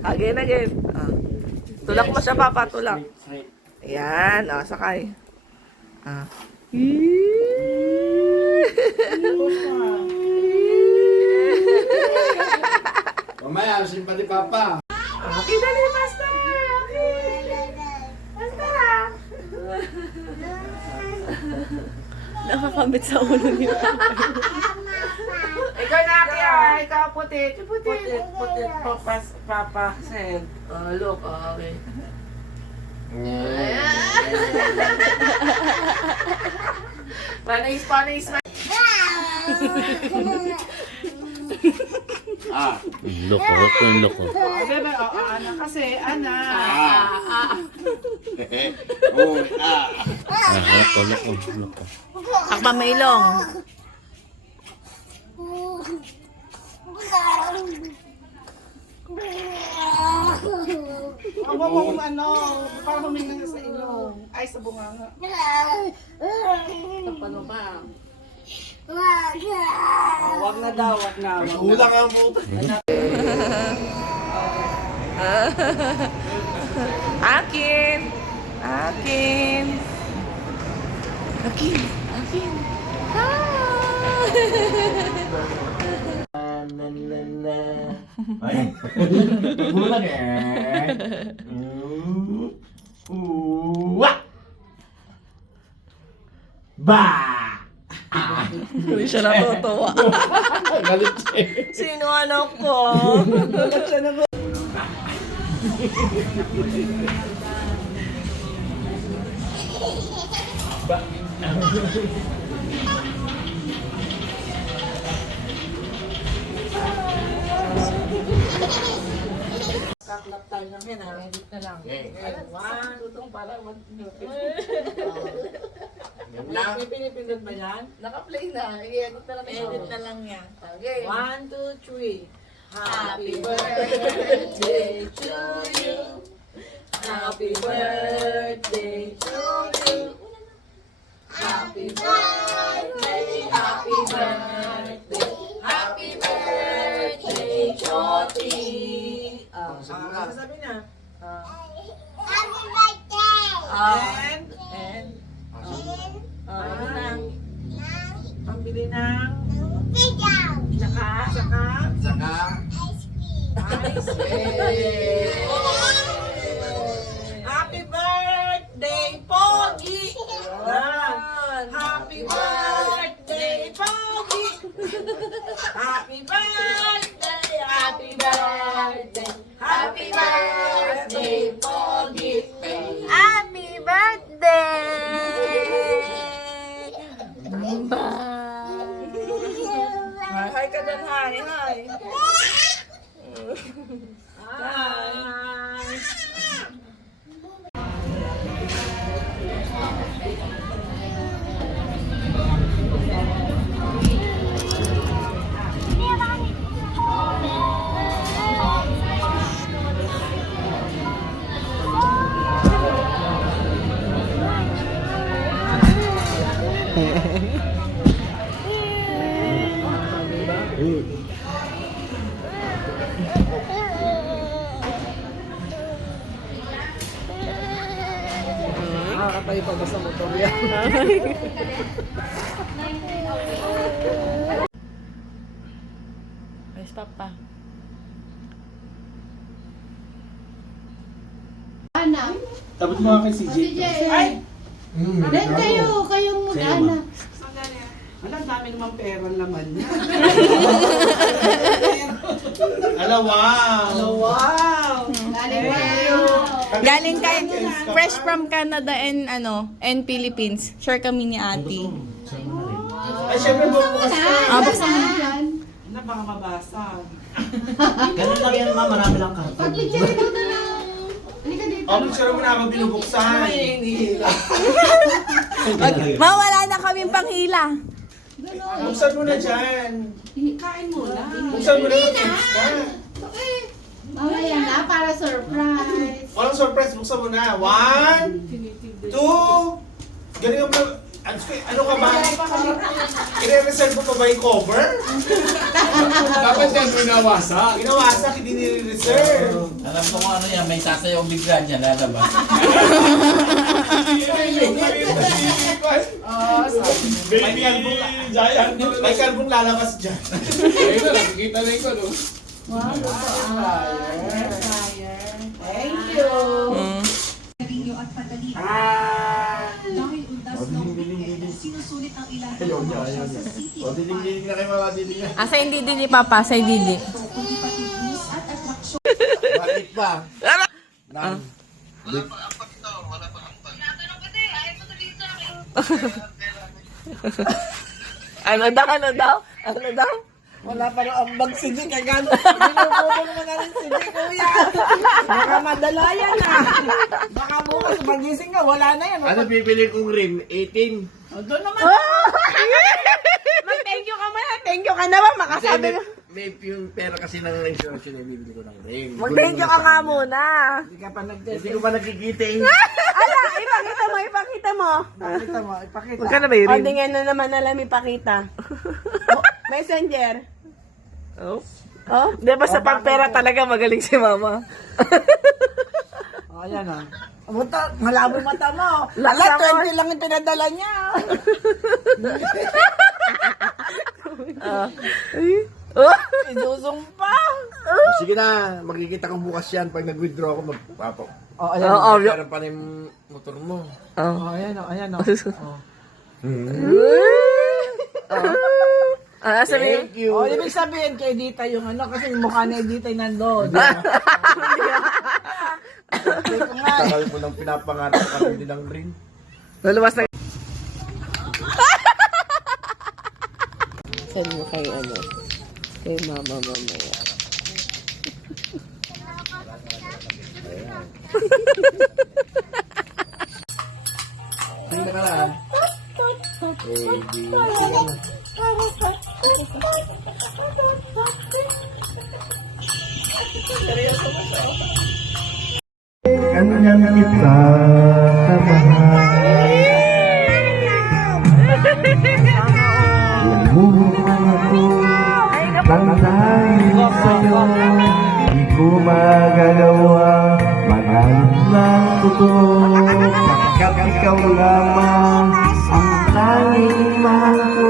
Again. Tulak mo siya, Papa. Tulak. Ayan. Sakay. Mamaya, simpa ni Papa. Okay, dali, Master. Okay. Master. Nakakabit sa ulo niya. Ikaw na, Kaya. Ikaw, puti. Puti, Papa said. Look, okay. Panis. Loko, huwag ko yung loko. Bebe, Ana kasi, Ana. Loko. Akba may ilong. Ang mo kung ano, para huminga sa ilong. Ay, sa bunganga. Paano pa? Wag na daw, wag na. Ulang ang puto. Akin. Ay, ulang eh. Ba! Hindi siya natutuwa. Galit siya. Sino anak ko? Kaklap tayo ng yan, ha? Edit na lang. One, tutong para May pinipindot ba yan? Naka-play na. I-edit na lang. Edit na lang yan. Okay. 1, 2, 3. Happy birthday to you. Happy birthday to you. Happy birthday. Happy birthday, Shorty. Ano sabi na? And Ano na? Pambili ng Saka Saka, ice Happy birthday, Pogi! Yan. Happy birthday, Pogi! Happy birthday, happy birthday, happy birthday, Pogi! Happy birthday! hi ka dyan, hi. Hi! Nakakatayo pa ba sa motor yan? Where's Papa? Tapos mga kay CJ. Ay! Then kayong mag-anak. Alam, dami naman pera naman niya. Wow! Wow! Galing kay fresh from Canada and Philippines. Share kami ni Ate. Ay, syempre bukas ka. Buksan mo. Ano, baka mabasag. Ganun lang yan, ma. Marami lang karton. Pag-picture mo na lang. Halika dito. Oh, picture mo na ako binubuksan. Ay, hinihila. Mawala na kaming panghila. Buksan mo na dyan. Kain muna. Buksan mo na ng kids ka. Mamaya na, para surprise. Walang surprise, buksan mo na. 1, 2, galing mo. Ano ka ba? I-reserve mo pa ba yung cover? Dapat yan winawasak. Ginawasak, hindi nire-reserve. Alam ko kung ano yan, may sasayaw bigla dyan, lalabas. May kalbong, may kalbong lalabas dyan. Ayun na, nakikita na ko, no? Thank you. Asa yung didi ni Papa? Sa yung didi. Bakit pa? Ano daw? Ano daw? Ano daw? Wala pa rin ang bag si Dick. Kagano, binububo naman na rin si Dick, kuya. Baka madala yan Baka bukas pagising ka, wala na yan. Ano bibili kong rim? 18? Doon naman. Mag-thank you ka muna. Thank you ka naman. Makasabi Kasi mo. may yung pera kasi ng insurance yun, bibili ko ng rim. Mag-thank you ka nga muna. Hindi ka pa Hindi ko pa nakikita eh. Ala, ipakita mo, ipakita mo. Pakita mo, ipakita. Magkano ba yun? O, di nga na naman alam ipakita. Oh, messenger. Oh. Oh, Di ba sa pagpera talaga magaling si mama? O, ayan malabo mata mo. Laksa Ala, mo. 20 lang yung pinadala niya. Oh. Isusong pa. Sige na, magkikita ko bukas yan. Pag nag-withdraw ako, magpapo. O, Oo, oh, Meron pa rin yung motor mo. oh. ayan. Sabi Thank you. O, ibig sabihin kay Dita yung kasi yung mukha ni Dita yung nandoon. Tagal mo nang pinapangarap ka rin ng rim. Luluwas na. Saan mo kay ano? Kay mama mamaya. Tingnan ka lang. Ganyan kita kamahal. Lumuhan ako ng dahil sa'yo. Di ko magagawa magalit ng totoo. Pagkat ikaw lamang ang tanging mahal ko.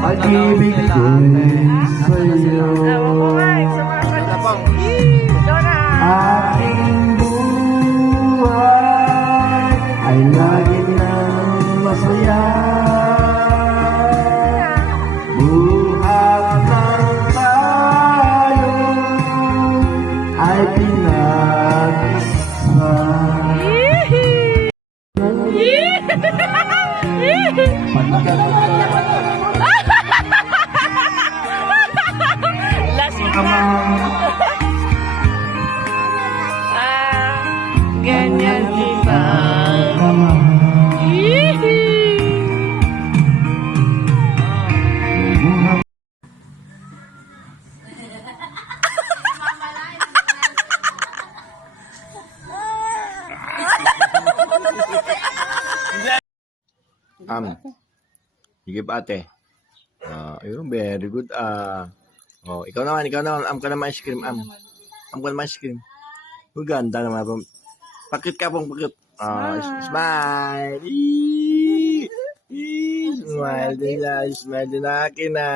Pag-ibig ko'y sa'yo. Aking buhay ay lagi nang masaya. Buhat lang tayo ay pinag-isa. ganyan kita. Sige pa ate. Ayun, very good. Oh, ikaw naman. Am ka naman ice cream, am. Am ka naman ice cream. Ganda naman. Pakit ka pong pakit. Smile. Smile din na. Smile din na akin na.